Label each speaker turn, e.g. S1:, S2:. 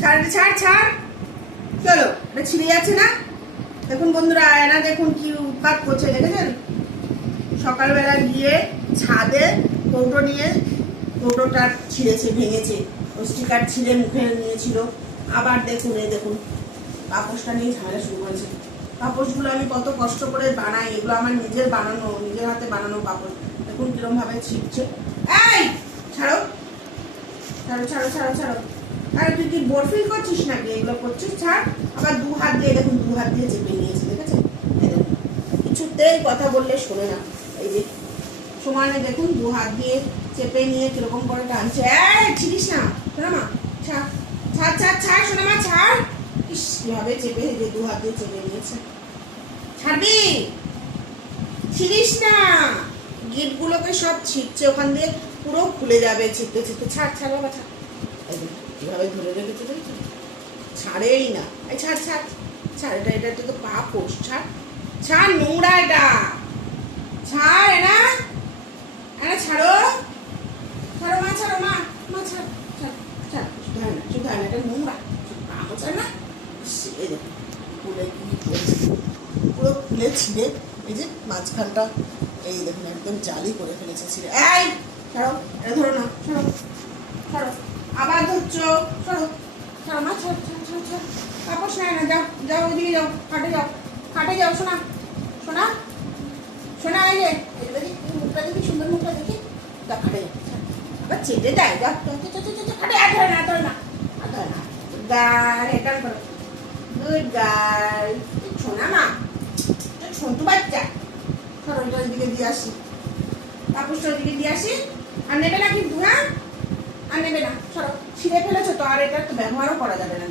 S1: ছাড় ছাড় ছাড়। চলো, এটা ছিঁড়ে যাচ্ছে না। দেখুন বন্ধুরা আয়না দেখুন কি উৎপাত করছে, দেখেছেন? সকালবেলা গিয়ে ছাদে কৌটো নিয়ে কৌটোটা ছিঁড়েছে, ভেঙেছে। স্টিকার ছিঁড়ে মুখে নিয়েছিল। আবার দেখুন, এই দেখুন পাপোশটা নিয়ে ঝামেলা শুরু করেছে। পাপোশগুলো আমি কত কষ্ট করে বানাই, এগুলো আমার নিজের বানানো, নিজের হাতে বানানো পাপোশ দেখুন কিরম ভাবে ছিটছে এই, ছাড়ো। ছাড়ো ছাড়ো ছাড়ো ছাড়ো। আরে তুই কি বরফিল করছিস নাকি? এগুলো করছিস? ছাড়। আবার দু হাত দিয়ে দেখুন, দু হাত দিয়ে চেপে নিয়েছে এই দেখুন, কিছুতেই কথা বললে শোনে না। এই যে সমানে দেখুন, দু হাত দিয়ে চেপে নিয়ে কীরকম করে টানছে। ছিড়িস না, শোনা মা, ছাড়। ছাড় ছাড় ছাড়, শোনা মা, ছাড়। ইস, কীভাবে চেপে যে দু হাত দিয়ে চেপে নিয়েছে। ছাড়বি? ছিলিস না। গিটগুলোকে সব ছিটছে, ওখান দিয়ে পুরো খুলে যাবে, ছিটতে ছিটতে। ছাড় ছাড়, বাবা, ছাড়। কীভাবে ধরে রেখেছে দেখছ ছাড়েই না। এই ছাড় ছাড় ছাড়, এটা এটা তো পা পোষ, ছাড় ছাড় নোংরা এটা। ছাড়, এনা। এনা, ছাড়ো। ছাড়ো মা ছাড়ো মা মা, ছাড় ছাড় ছাড়। শুধু না শুধু না, এটা নোংরা। পাপোশ হয় না। দেখুন খুলে কি পুরো খুলে ছিঁড়ে, এই যে মাঝখানটা, এই দেখুন, একদম জালি করে ফেলেছে ছিঁড়ে। এই, ছাড়ো, এটা ধরো না, ছাড়ো ছাড়ো। আবার ধরছো ছাড়ো ছাড়ো মা ছাড় ছাড় ছাড় ছাড় তাপস নাই না, যাও যাও ওইদিকে যাও খাটে যাও। খাটে যাও, শোনা। শোনা? শোনা এই যে মুখটা দেখি, সুন্দর মুখটা দেখি। যাও খাটে আবার চেটে দেয়, যাও খাটে আর ধরে না ধরে না, আর ধরে না। গার এটা করো। গুড গার্ল শোনা, মা? ছোট বাচ্চা। সরো, এটা ওইদিকে দিয়ে আসি। তাপসটা ওইদিকে দিয়ে আসি। আর নেবে না কিন্তু হ্যাঁ? আর নেবে না। সরো। ছিঁড়ে ফেলেছো তো আর এটা তো ব্যবহারও করা যাবে না।